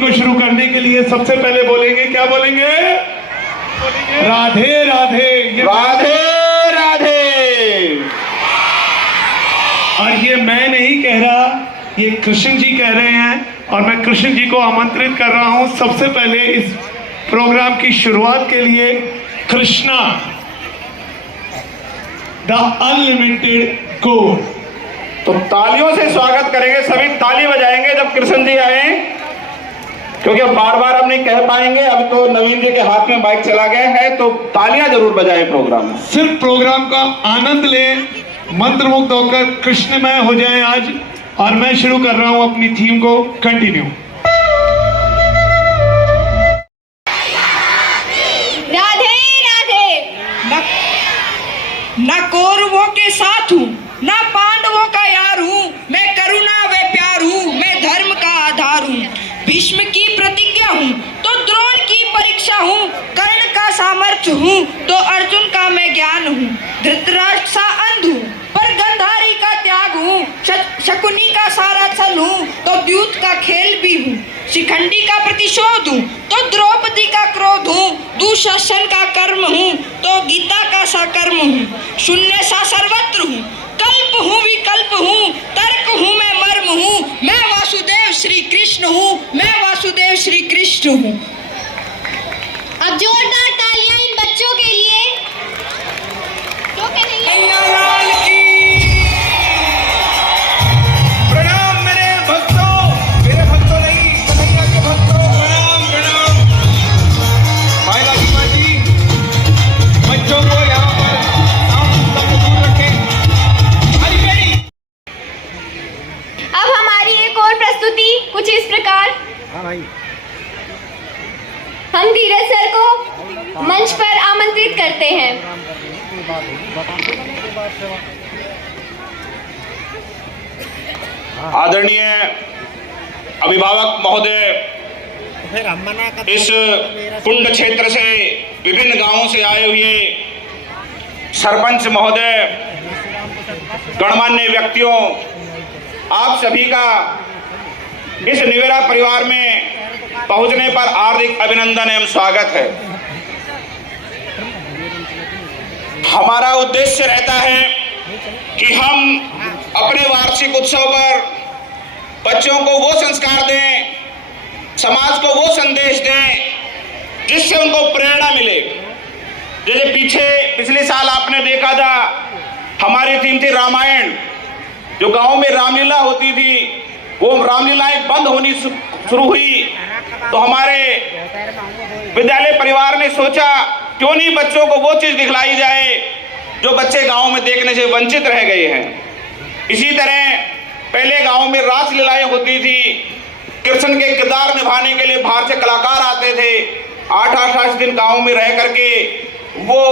को शुरू करने के लिए सबसे पहले बोलेंगे, क्या बोलेंगे? राधे राधे। राधे राधे। और ये मैं नहीं कह रहा, ये कृष्ण जी कह रहे हैं और मैं कृष्ण जी को आमंत्रित कर रहा हूं सबसे पहले इस प्रोग्राम की शुरुआत के लिए। Krishna the unlimited code. तो तालियों से स्वागत करेंगे, सभी ताली बजाएंगे जब कृष्ण जी आए, क्योंकि अब बार बार हम नहीं कह पाएंगे। अभी तो नवीन जी के हाथ में बाइक चला गया है, तो तालियां जरूर बजाएं प्रोग्राम में। सिर्फ प्रोग्राम का आनंद लें, मंत्रमुग्ध होकर कृष्णमय हो जाएं आज। और मैं शुरू कर रहा हूं अपनी थीम को। कंटिन्यू। राधे राधे। न कौरवों के साथ हूँ, न पांडवों का यार हूँ, मैं करुणा व प्यार हूँ, मैं धर्म का आधार हूँ। भीष्म की प्रतिज्ञा हूँ तो द्रोण की परीक्षा हूँ, कर्ण का सामर्थ्य हूँ तो अर्जुन का मैं ज्ञान हूँ। धृतराष्ट्र सा अंध हूँ पर गंधारी का त्याग हूँ, शकुनी का सारा छल हूँ तो द्यूत का खेल भी हूँ। शिखंडी का प्रतिशोध हूँ तो द्रौपदी का क्रोध हूँ, दुशासन का कर्म हूँ तो गीता का सकर्म हूँ। शून्य सा सर्वत्र हूँ, कल्प हूँ विकल्प हूँ, तर्क हूँ मैं मर्म हूँ, मैं वासुदेव श्री कृष्ण हूँ, मैं वासुदेव श्री कृष्ण हूँ। अब जोरदार तालियां इन बच्चों के लिए जो कहेंगे। प्रणाम मेरे भक्तों, मेरे भक्तों नहीं, कन्हैया के भक्तों, प्रणाम प्रणाम। भाई लालिमा जी, बच्चों को यहाँ पर आप दूर रखें। अब हमारी एक और प्रस्तुति कुछ इस प्रकार। हम धीरज सर को मंच पर आमंत्रित करते हैं। आदरणीय अभिभावक महोदय, इस कुंड क्षेत्र से विभिन्न गांवों से आए हुए सरपंच महोदय, गणमान्य व्यक्तियों, आप सभी का इस निवेरा परिवार में पहुंचने पर हार्दिक अभिनंदन एवं स्वागत है। हमारा उद्देश्य रहता है कि हम अपने वार्षिक उत्सव पर बच्चों को वो संस्कार दें, समाज को वो संदेश दें जिससे उनको प्रेरणा मिले। जैसे पिछले साल आपने देखा था, हमारी थीम थी रामायण। जो गांव में रामलीला होती थी, वो रामलीलाएं बंद होनी शुरू हुई, तो हमारे विद्यालय परिवार ने सोचा क्यों नहीं बच्चों को वो चीज दिखलाई जाए जो बच्चे गांव में देखने से वंचित रह गए हैं। इसी तरह पहले गांव में रासलीलाएं होती थी, कृष्ण के किरदार निभाने के लिए बाहर से कलाकार आते थे। 8-8 दिन गांव में रह करके वो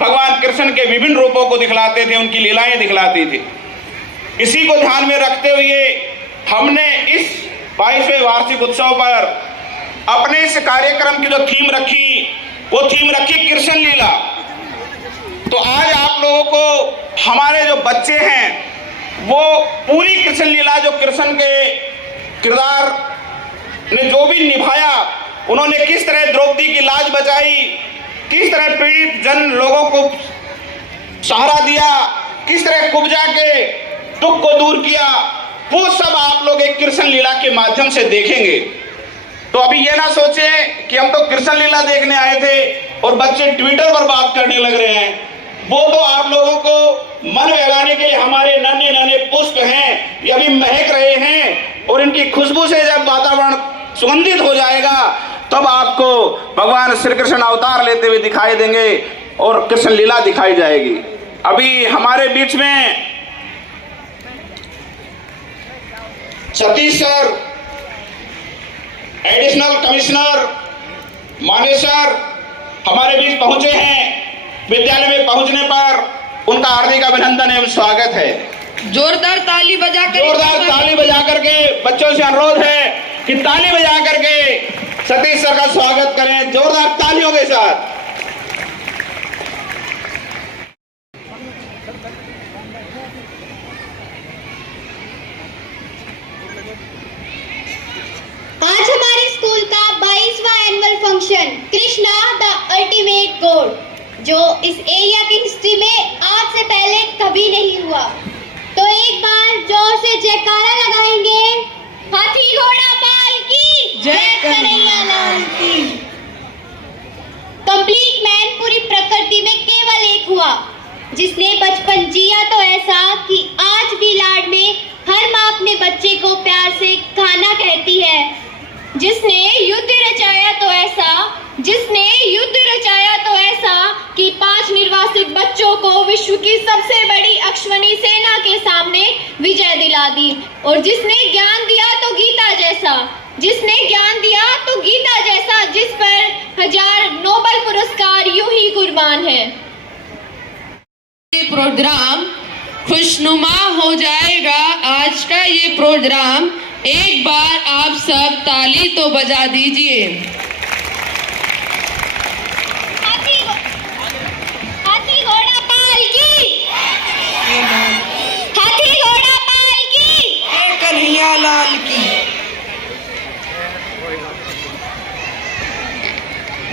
भगवान कृष्ण के विभिन्न रूपों को दिखलाते थे, उनकी लीलाएं दिखलाती थी। इसी को ध्यान में रखते हुए हमने इस 22वें वार्षिक उत्सव पर अपने इस कार्यक्रम की जो थीम रखी, वो थीम रखी कृष्ण लीला। तो आज आप लोगों को हमारे जो बच्चे हैं वो पूरी कृष्ण लीला, जो कृष्ण के किरदार ने जो भी निभाया, उन्होंने किस तरह द्रौपदी की लाज बचाई, किस तरह पीड़ित जन लोगों को सहारा दिया, किस तरह कुब्जा के दुख को दूर किया, वो सब आप लोग एक कृष्ण लीला के माध्यम से देखेंगे। तो अभी ये ना सोचें कि हम तो कृष्ण लीला देखने आए थे और बच्चे ट्विटर पर बात करने लग रहे हैं। वो तो आप लोगों को मन बहलाने के लिए हमारे नन्हे नन्हे पुष्प हैं, ये अभी महक रहे हैं और इनकी खुशबू से जब वातावरण सुगंधित हो जाएगा तब आपको भगवान श्री कृष्ण अवतार लेते हुए दिखाई देंगे और कृष्ण लीला दिखाई जाएगी। अभी हमारे बीच में Satish sir, additional commissioner Manesar हमारे बीच पहुंचे हैं। विद्यालय में पहुंचने पर उनका हार्दिक अभिनंदन एवं स्वागत है। जोरदार ताली बजा करके बच्चों से अनुरोध है कि ताली बजा करके सतीश सर का स्वागत करें, जोरदार तालियों के साथ। आज हमारे function Krishna the ultimate God, जो इस एरिया की हिस्ट्री में आज से पहले कभी नहीं हुआ। तो एक बार जोर से जयकारा लगाएंगे, हाथी घोड़ा पाल की जय, कन्हैया लाल की। कंप्लीट मैन पूरी प्रकृति में केवल एक हुआ, जिसने बचपन जिया तो ऐसा कि आज भी लाड में हर माँ अपने बच्चे को प्यार से खाना कहती है। जिसने युद्ध रचाया तो ऐसा कि 5 निर्वासित बच्चों को विश्व की सबसे बड़ी अश्वनी सेना के सामने विजय दिला दी। और जिसने ज्ञान दिया तो गीता जैसा, जिस पर 1000 नोबेल पुरस्कार यूं ही कुर्बान है। प्रोग्राम खुशनुमा हो जाएगा। आज का ये प्रोग्राम एक बार आप सब ताली तो बजा दीजिए। हाथी घोड़ा पाल की, हाथी घोड़ा पाल की, जय कन्हैया लाल की।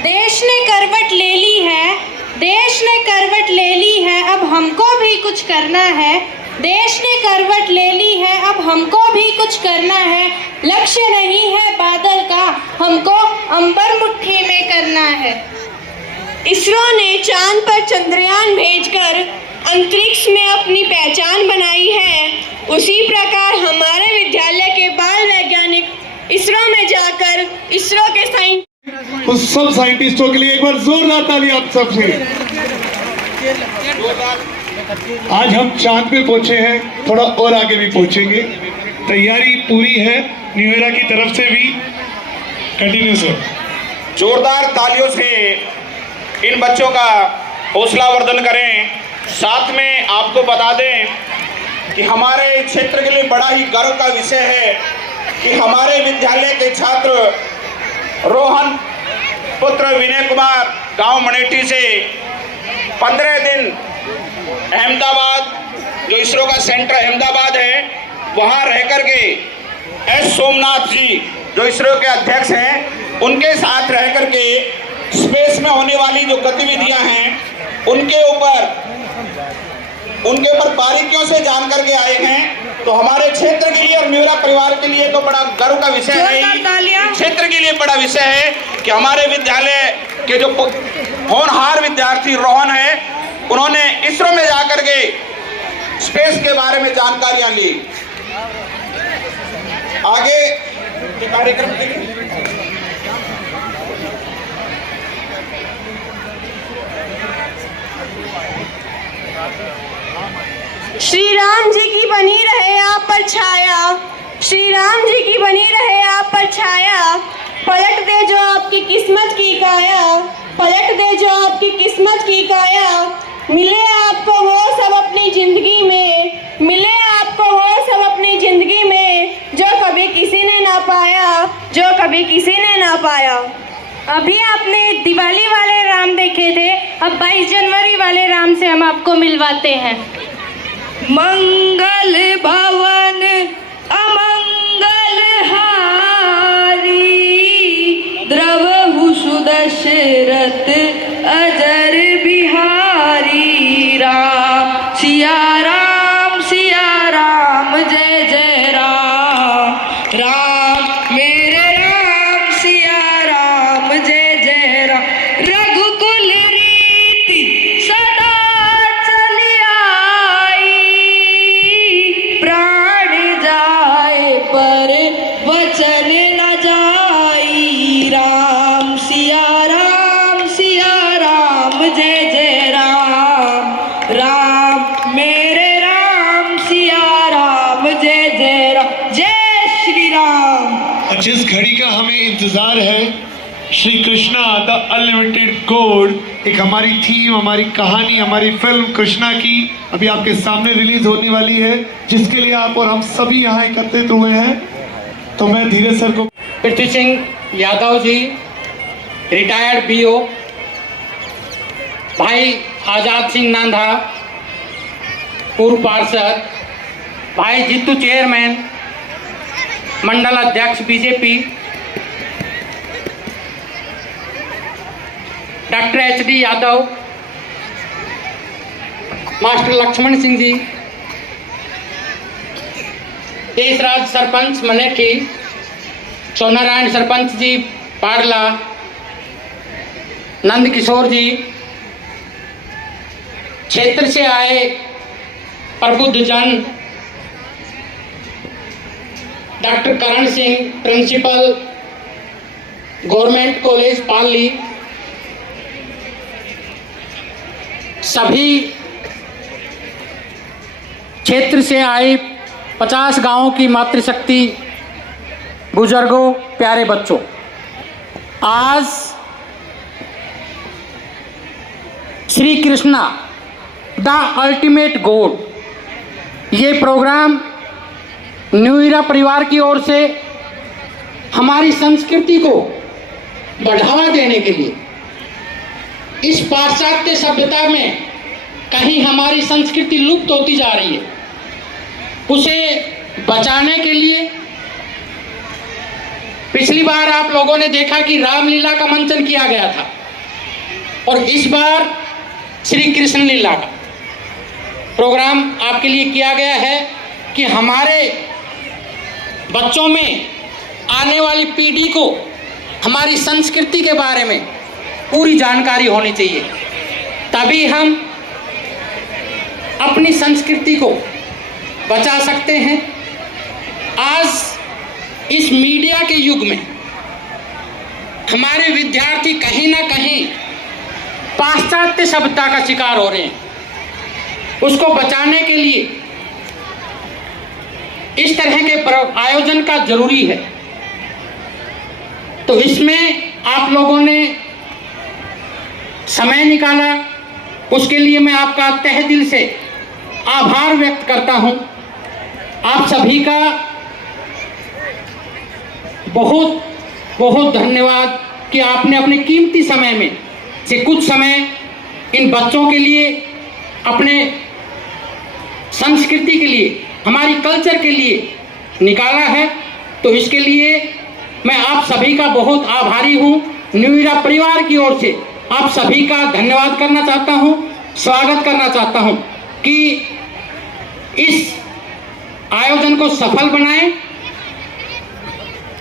देश ने करवट ले ली है, देश ने करवट ले ली है, अब हमको भी कुछ करना है। देश ने करवट ले ली है, अब हमको भी कुछ करना है। लक्ष्य नहीं है बादल का, हमको अंबर मुट्ठी में करना है। इसरो ने चांद पर चंद्रयान भेजकर अंतरिक्ष में अपनी पहचान बनाई है। उसी प्रकार हमारे विद्यालय के बाल वैज्ञानिक इसरो में जाकर इसरो के साइंस उस सब साइंटिस्टों के लिए एक बार जोरदार ताली आप सबसे। आज हम चांद पे पहुंचे हैं, थोड़ा और आगे भी पहुंचेंगे। तैयारी पूरी है न्यू एरा की तरफ से भी। Continue sir. जोरदार तालियों से इन बच्चों का हौसला वर्धन करें। साथ में आपको बता दें कि हमारे क्षेत्र के लिए बड़ा ही गर्व का विषय है कि हमारे विद्यालय के छात्र रोहन पुत्र विनय कुमार गांव मनेठी से 15 दिन अहमदाबाद, जो इसरो का सेंटर अहमदाबाद है, वहां रह करके एस सोमनाथ जी जो इसरो के अध्यक्ष हैं, उनके साथ रह करके स्पेस में होने वाली जो गतिविधियां हैं उनके ऊपर बारीकियों से जान करके आए हैं। तो हमारे क्षेत्र के लिए और न्यूरा परिवार के लिए तो बड़ा गर्व का विषय है। क्षेत्र के लिए बड़ा विषय है कि हमारे विद्यालय के जो होनहार विद्यार्थी रोहन है, उन्होंने इसरो में जाकर के स्पेस के बारे में जानकारियां ली। आगे के कार्यक्रम के लिए श्री राम जी की बनी रहे आप पर छाया, श्री राम जी की बनी रहे आप पर छाया। पलट दे जो आपकी किस्मत की काया, पलट दे जो आपकी किस्मत की काया। मिले आपको वो सब अपनी जिंदगी में, मिले आपको वो सब अपनी जिंदगी में, जो कभी किसी ने ना पाया, जो कभी किसी ने ना पाया। अभी आपने दिवाली वाले राम देखे थे, अब 22 जनवरी वाले राम से हम आपको मिलवाते हैं। मंगल भवन अमंगल हारी, द्रवहु सुदशरथ अजर बिहारी। राम सिया राम जय जय राम। राम मेरे राम सिया राम जय जय राम। रघुकुल रीति सदा चली आई, प्राण जाए पर वचन न जाई। राम सिया राम जय जय राम। राम मेरे राम सिया राम जय जय राम। जय श्री राम। जिस घड़ी का हमें इंतजार है, Shri Krishna the unlimited God, एक हमारी थीम, हमारी कहानी, हमारी फिल्म कृष्णा की अभी आपके सामने रिलीज होने वाली है, जिसके लिए आप और हम सभी यहाँ एकत्रित हुए हैं। तो मैं धीरज सर को, पृथ्वी सिंह यादव जी रिटायर्ड बीओ, भाई आजाद सिंह नांधा पूर्व पार्षद, भाई जीतू चेयरमैन, मंडल अध्यक्ष BJP, doctor HD Yadav, master Laxman Singh ji, Deshraj sarpanch Manethi, Sonarayan sarpanch ji Padla, Nand Kishore ji, क्षेत्र से आए प्रबुद्ध जन, doctor Karan Singh, principal government college Pali, सभी क्षेत्र से आए 50 गांवों की मातृशक्ति, बुजुर्गों, प्यारे बच्चों, आज Shri Krishna the ultimate God ये प्रोग्राम न्यू ईरा परिवार की ओर से हमारी संस्कृति को बढ़ावा देने के लिए, इस पाश्चात्य सभ्यता में कहीं हमारी संस्कृति लुप्त होती जा रही है, उसे बचाने के लिए पिछली बार आप लोगों ने देखा कि रामलीला का मंचन किया गया था और इस बार श्री कृष्ण लीला का प्रोग्राम आपके लिए किया गया है कि हमारे बच्चों में, आने वाली पीढ़ी को हमारी संस्कृति के बारे में पूरी जानकारी होनी चाहिए, तभी हम अपनी संस्कृति को बचा सकते हैं। आज इस मीडिया के युग में हमारे विद्यार्थी कहीं ना कहीं पाश्चात्य सभ्यता का शिकार हो रहे हैं, उसको बचाने के लिए इस तरह के आयोजन का जरूरी है। तो इसमें आप लोगों ने समय निकाला, उसके लिए मैं आपका तहे दिल से आभार व्यक्त करता हूं। आप सभी का बहुत बहुत धन्यवाद कि आपने अपने कीमती समय में से कुछ समय इन बच्चों के लिए, अपने संस्कृति के लिए, हमारी कल्चर के लिए निकाला है। तो इसके लिए मैं आप सभी का बहुत आभारी हूं। न्यू ईरा परिवार की ओर से आप सभी का धन्यवाद करना चाहता हूं, स्वागत करना चाहता हूं कि इस आयोजन को सफल बनाएं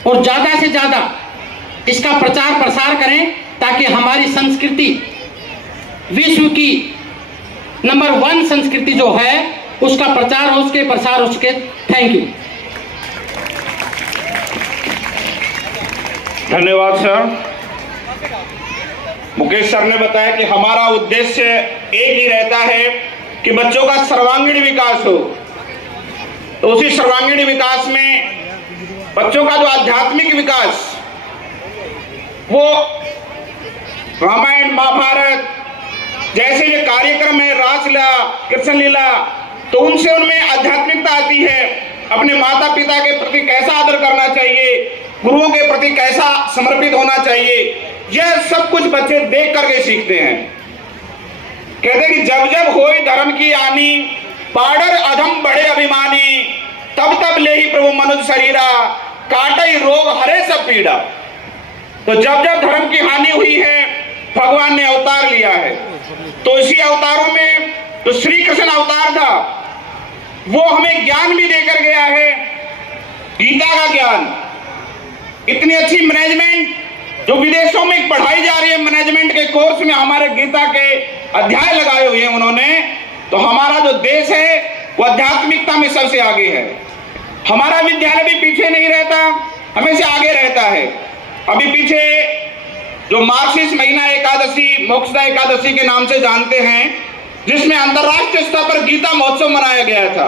और ज़्यादा से ज़्यादा इसका प्रचार प्रसार करें ताकि हमारी संस्कृति विश्व की नंबर 1 संस्कृति जो है उसका प्रचार हो सके, प्रसार हो सके। Thank you. धन्यवाद सर। मुकेश सर ने बताया कि हमारा उद्देश्य एक ही रहता है कि बच्चों का सर्वांगीण विकास हो। तो उसी सर्वांगीण विकास में बच्चों का जो आध्यात्मिक विकास, वो रामायण महाभारत जैसे जो कार्यक्रम है, रासलीला, कृष्ण लीला, तो उनसे उनमें आध्यात्मिकता आती है। अपने माता पिता के प्रति कैसा आदर करना चाहिए, गुरुओं के प्रति कैसा समर्पित होना चाहिए, यह सब कुछ बच्चे देख करके सीखते हैं। कहते हैं कि जब जब होई धर्म की आनी, पाडर अधम बड़े अभिमानी, तब तब ले ही प्रभु मनुष्य शरीरा, काटई रोग हरे सब पीड़ा। तो जब जब धर्म की हानि हुई है, भगवान ने अवतार लिया है। तो इसी अवतारों में तो श्री कृष्ण अवतार था, वो हमें ज्ञान भी देकर गया है, गीता का ज्ञान। इतनी अच्छी मैनेजमेंट जो विदेशों में पढ़ाई जा रही है, मैनेजमेंट के कोर्स में हमारे गीता के अध्याय लगाए हुए हैं उन्होंने। तो हमारा जो देश है वो आध्यात्मिकता में सबसे आगे है। हमारा विद्यालय भी पीछे नहीं रहता, हमेशा आगे रहता है। अभी पीछे जो मार्गशीर्ष महीना एकादशी, मोक्षदा एकादशी के नाम से जानते हैं, जिसमें अंतर्राष्ट्रीय स्तर पर गीता महोत्सव मनाया गया था,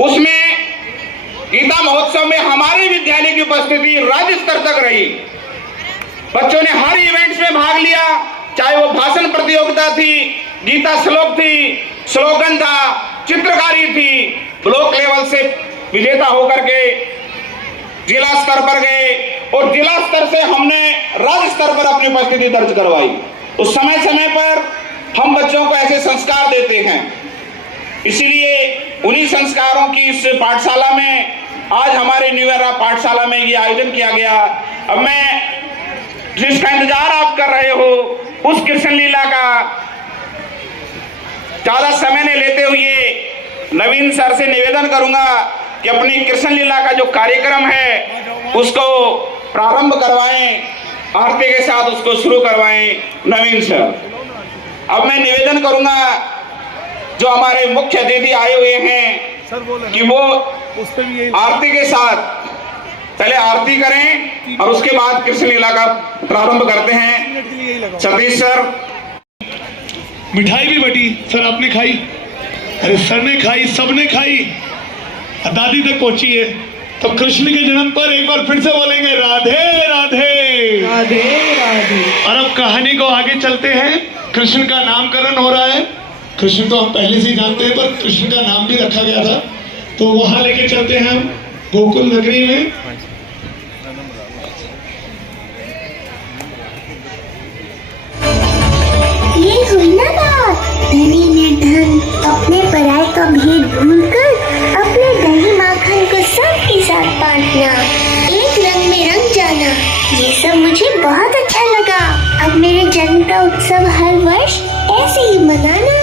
उसमें गीता महोत्सव में हमारे विद्यालय की उपस्थिति राज्य स्तर तक रही। बच्चों ने हर इवेंट्स में भाग लिया, चाहे वो भाषण प्रतियोगिता थी, गीता श्लोक थी, स्लोगन था, चित्रकारी थी। ब्लॉक लेवल से विजेता होकर के जिला स्तर पर गए और जिला स्तर से हमने राज्य स्तर पर अपनी उपस्थिति दर्ज करवाई। उस समय समय पर हम बच्चों को ऐसे संस्कार देते हैं, इसीलिए उन्हीं संस्कारों की इस पाठशाला में आज हमारे न्यू ईरा पाठशाला में ये आयोजन किया गया। अब मैं जिसका इंतजार आप कर रहे हो उस कृष्ण लीला का ज्यादा समय नहीं लेते हुए नवीन सर से निवेदन करूंगा कि अपनी कृष्ण लीला का जो कार्यक्रम है उसको प्रारंभ करवाएं, आरती के साथ उसको शुरू करवाएं नवीन सर। अब मैं निवेदन करूंगा जो हमारे मुख्य अतिथि आए हुए हैं कि वो आरती के साथ पहले आरती करें और उसके बाद कृष्ण लीला का प्रारंभ करते हैं। सतीश सर। मिठाई भी बटी सर, आपने खाई? अरे सर ने खाई, सबने खाई, दादी तक पहुंची है। तो कृष्ण के जन्म पर एक बार फिर से बोलेंगे राधे राधे राधे राधे। और अब कहानी को आगे चलते हैं। कृष्ण का नामकरण हो रहा है। कृष्ण तो हम पहले से ही जानते हैं, पर कृष्ण का नाम भी रखा गया था, तो वहां लेके चलते हैं हम गोकुल नगरी में। ये हुई ना बात, धनी निर्धन अपने पराये का भेद भूलकर अपने दही माखन को सबके साथ बांटना, एक रंग में रंग जाना, ये सब मुझे बहुत अच्छा लगा। अब मेरे जन्म का उत्सव हर वर्ष ऐसे ही मनाना।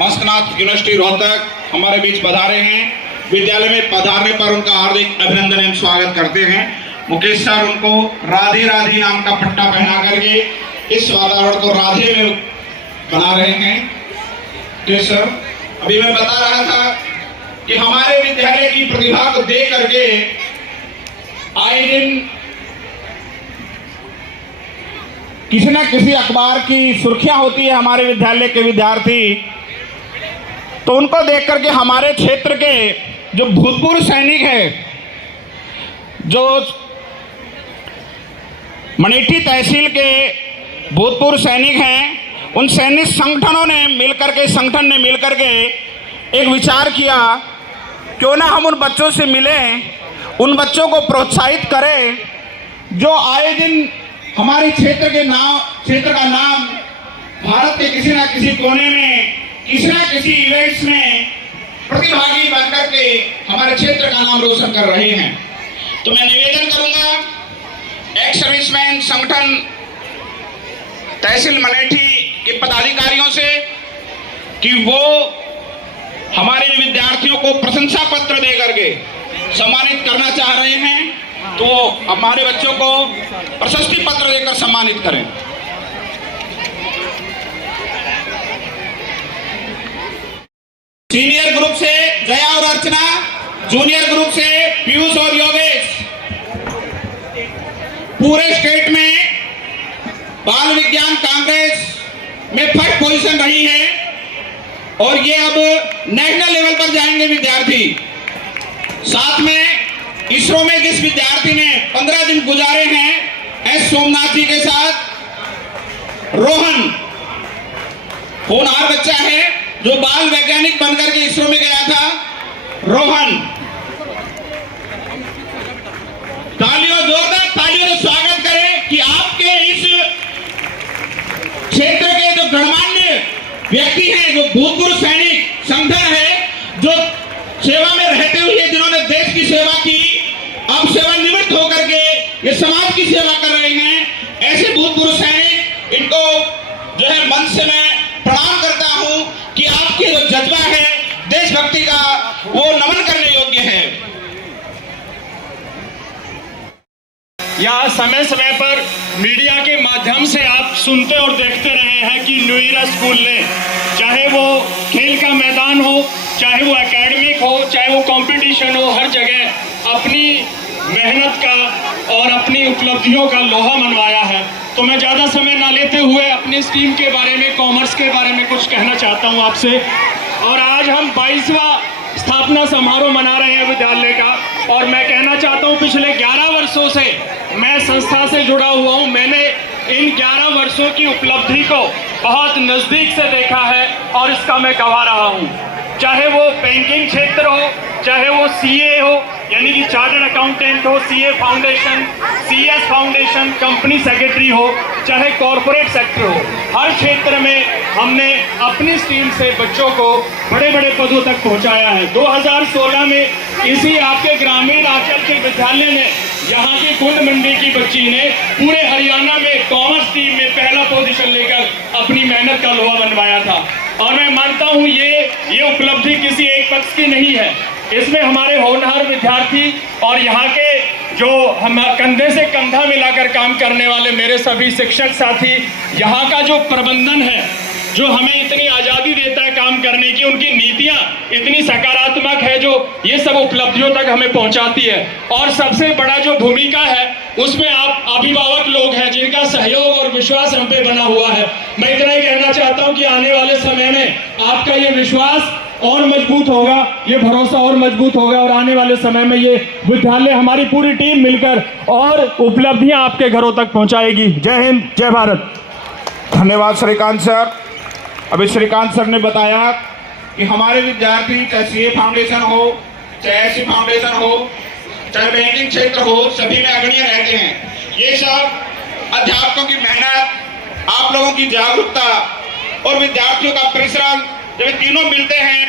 मस्तनाथ यूनिवर्सिटी रोहतक हमारे बीच पधारे हैं। विद्यालय में पधारने पर उनका हार्दिक अभिनंदन एवं स्वागत करते हैं। मुकेश सर उनको राधे राधे नाम का पट्टा पहना करके इस वातावरण को राधे में बना रहे हैं। मुकेश सर, अभी मैं बता रहा था कि हमारे विद्यालय की प्रतिभा को देख करके आए दिन किसी न किसी अखबार की सुर्खियां होती है हमारे विद्यालय के विद्यार्थी, तो उनको देख करके हमारे क्षेत्र के जो भूतपूर्व सैनिक हैं, जो मनेठी तहसील के भूतपूर्व सैनिक हैं, उन सैनिक संगठन ने मिलकर के एक विचार किया, क्यों ना हम उन बच्चों से मिलें, उन बच्चों को प्रोत्साहित करें जो आए दिन हमारे क्षेत्र का नाम भारत के किसी न किसी कोने में, किसी न किसी इवेंट्स में प्रतिभागी बनकर के हमारे क्षेत्र का नाम रोशन कर रहे हैं। तो मैं निवेदन करूंगा एक्स सर्विसमैन संगठन तहसील मनेठी के पदाधिकारियों से कि वो हमारे विद्यार्थियों को प्रशंसा पत्र दे करके सम्मानित करना चाह रहे हैं, तो हमारे बच्चों को प्रशस्ति पत्र देकर सम्मानित करें। सीनियर ग्रुप से जया और अर्चना, जूनियर ग्रुप से पीयूष और योगेश। पूरे स्टेट में बाल विज्ञान कांग्रेस में फर्स्ट पोजीशन रही है और ये अब नेशनल लेवल पर जाएंगे विद्यार्थी। साथ में इसरो में जिस विद्यार्थी ने 15 दिन गुजारे हैं एस सोमनाथ जी के साथ, रोहन होनहार बच्चा है जो बाल वैज्ञानिक बनकर के इसरो में गया था। रोहन, तालियों, जोरदार तालियों से स्वागत करें कि आपके इस क्षेत्र के जो गणमान्य व्यक्ति हैं, जो भूतपूर्व सैनिक संगठन है, जो सेवा में रहते हुए जिन्होंने देश की सेवा की, अब सेवानिवृत्त होकर के ये समाज की सेवा कर रहे हैं, ऐसे भूतपूर्व सैनिक, इनको जो है मन से मैं प्रणाम करता हूं कि आपके जो जज्बा है देशभक्ति का वो नमन करने योग्य है। यहाँ समय समय पर मीडिया के माध्यम से आप सुनते और देखते रहे हैं कि न्यू ईरा स्कूल ने, चाहे वो खेल का मैदान हो, चाहे वो एकेडमिक हो, चाहे वो कंपटीशन हो, हर जगह अपनी मेहनत का और अपनी उपलब्धियों का लोहा मनवाया है। तो मैं ज़्यादा समय ना लेते हुए अपनी स्ट्रीम के बारे में, कॉमर्स के बारे में कुछ कहना चाहता हूँ आपसे। और आज हम 22वां स्थापना समारोह मना रहे हैं विद्यालय का, और मैं कहना चाहता हूँ पिछले 11 वर्षों से मैं संस्था से जुड़ा हुआ हूँ। मैंने इन 11 वर्षों की उपलब्धि को बहुत नज़दीक से देखा है और इसका मैं गवाह रहा हूँ। चाहे वो बैंकिंग क्षेत्र हो, चाहे वो सीए हो यानी कि चार्टर्ड अकाउंटेंट हो, CA foundation, CS foundation, company secretary हो, चाहे कॉरपोरेट सेक्टर हो, हर क्षेत्र में हमने अपनी स्ट्रीम से बच्चों को बड़े बड़े पदों तक पहुंचाया है। 2016 में इसी आपके ग्रामीण आंचल के विद्यालय ने, यहाँ की कुंड मंडी की बच्ची ने पूरे हरियाणा में कॉमर्स स्ट्रीम में पहला पोजीशन लेकर अपनी मेहनत का लोहा मनवाया था। और मैं मानता हूँ ये उपलब्धि किसी एक पक्ष की नहीं है, इसमें हमारे होनहार विद्यार्थी और यहाँ के जो हम कंधे से कंधा मिलाकर काम करने वाले मेरे सभी शिक्षक साथी, यहाँ का जो प्रबंधन है जो हमें इतनी आज़ादी देता है काम करने की, उनकी नीतियाँ इतनी सकारात्मक है जो ये सब उपलब्धियों तक हमें पहुँचाती है। और सबसे बड़ा जो भूमिका है उसमें आप अभिभावक लोग हैं जिनका सहयोग और विश्वास हम पे बना हुआ है। मैं इतना ही कहना चाहता हूँ कि आने वाले समय में आपका ये विश्वास और मजबूत होगा, ये भरोसा और मजबूत होगा और आने वाले समय में ये विद्यालय हमारी पूरी टीम मिलकर और उपलब्धियां आपके घरों तक पहुंचाएगी। जय हिंद, जय भारत। धन्यवाद श्रीकांत सर। अभी श्रीकांत सर ने बताया कि हमारे विद्यार्थी चाहे सीए फाउंडेशन हो, चाहे ऐसी फाउंडेशन हो, चाहे बैंकिंग क्षेत्र हो, सभी में अग्रणी रहते हैं। ये सब अध्यापकों की मेहनत, आप लोगों की जागरूकता और विद्यार्थियों का परिश्रम, जब ये तीनों मिलते हैं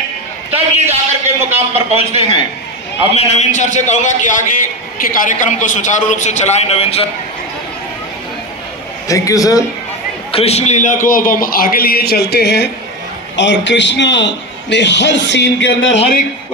तब ये जाकर के मुकाम पर पहुंचते हैं। अब मैं नवीन सर से कहूंगा कि आगे के कार्यक्रम को सुचारू रूप से चलाएं। Naveen sir. Thank you sir. Krishna Leela को अब हम आगे लिए चलते हैं और कृष्णा ने हर सीन के अंदर हर एक